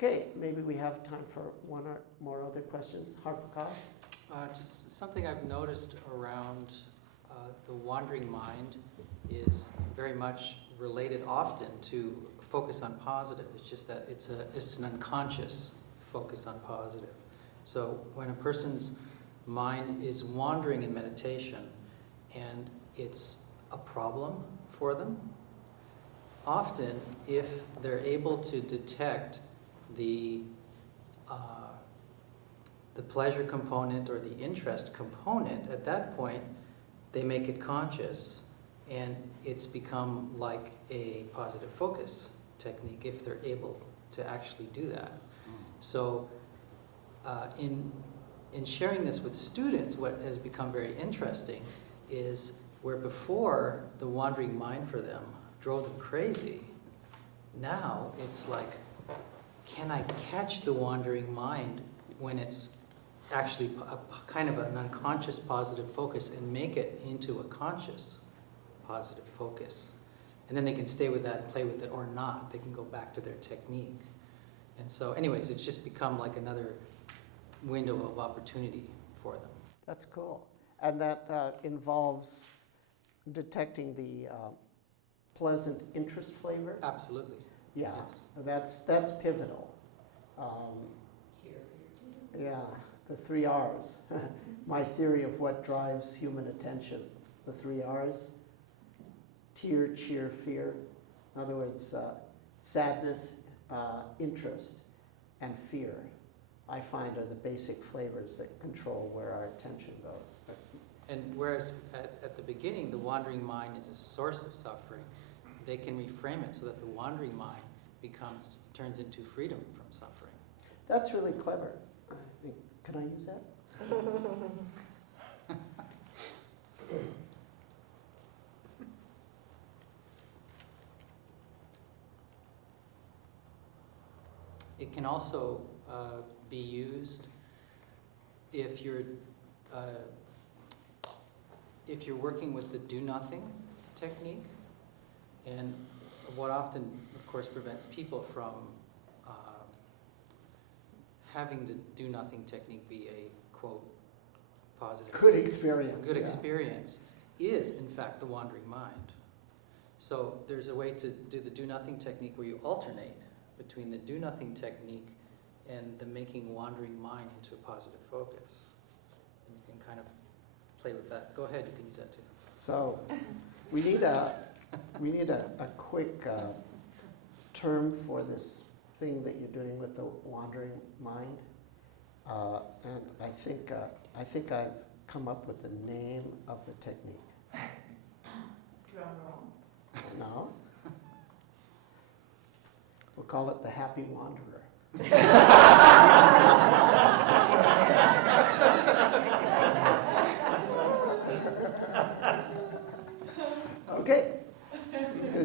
Okay, maybe we have time for one or more other questions. Har-Prakash? Just something I've noticed around the wandering mind is very much related often to focus on positive. It's just that it's an unconscious focus on positive. So when a person's mind is wandering in meditation and it's a problem for them, often if they're able to detect the pleasure component or the interest component, at that point they make it conscious and it's become like a positive focus technique if they're able to actually do that. So in sharing this with students, what has become very interesting is where before the wandering mind for them drove them crazy, now it's like, can I catch the wandering mind when it's actually a kind of an unconscious positive focus and make it into a conscious positive focus? And then they can stay with that and play with it or not. They can go back to their technique. And so anyways, it's just become like another window of opportunity for them. That's cool. And that involves detecting the pleasant interest flavor? Absolutely. Yeah, Yes. that's pivotal. Yeah, the 3 R's. My theory of what drives human attention, the 3 R's. Tear, cheer, fear. In other words, sadness, interest, and fear, I find are the basic flavors that control where our attention goes. And whereas at the beginning, the wandering mind is a source of suffering, they can reframe it so that the wandering mind turns into freedom from suffering. That's really clever. Can I use that? It can also be used if you're working with the do-nothing technique. And what often, of course, prevents people from having the do-nothing technique be a, quote, positive... Good experience. Good experience is, in fact, the wandering mind. So there's a way to do the do-nothing technique where you alternate between the do-nothing technique and the making wandering mind into a positive focus. And you can kind of play with that. Go ahead, you can use that too. So we need a quick term for this thing that you're doing with the wandering mind. And I think I've come up with the name of the technique. Drum roll. No? We'll call it the Happy Wanderer.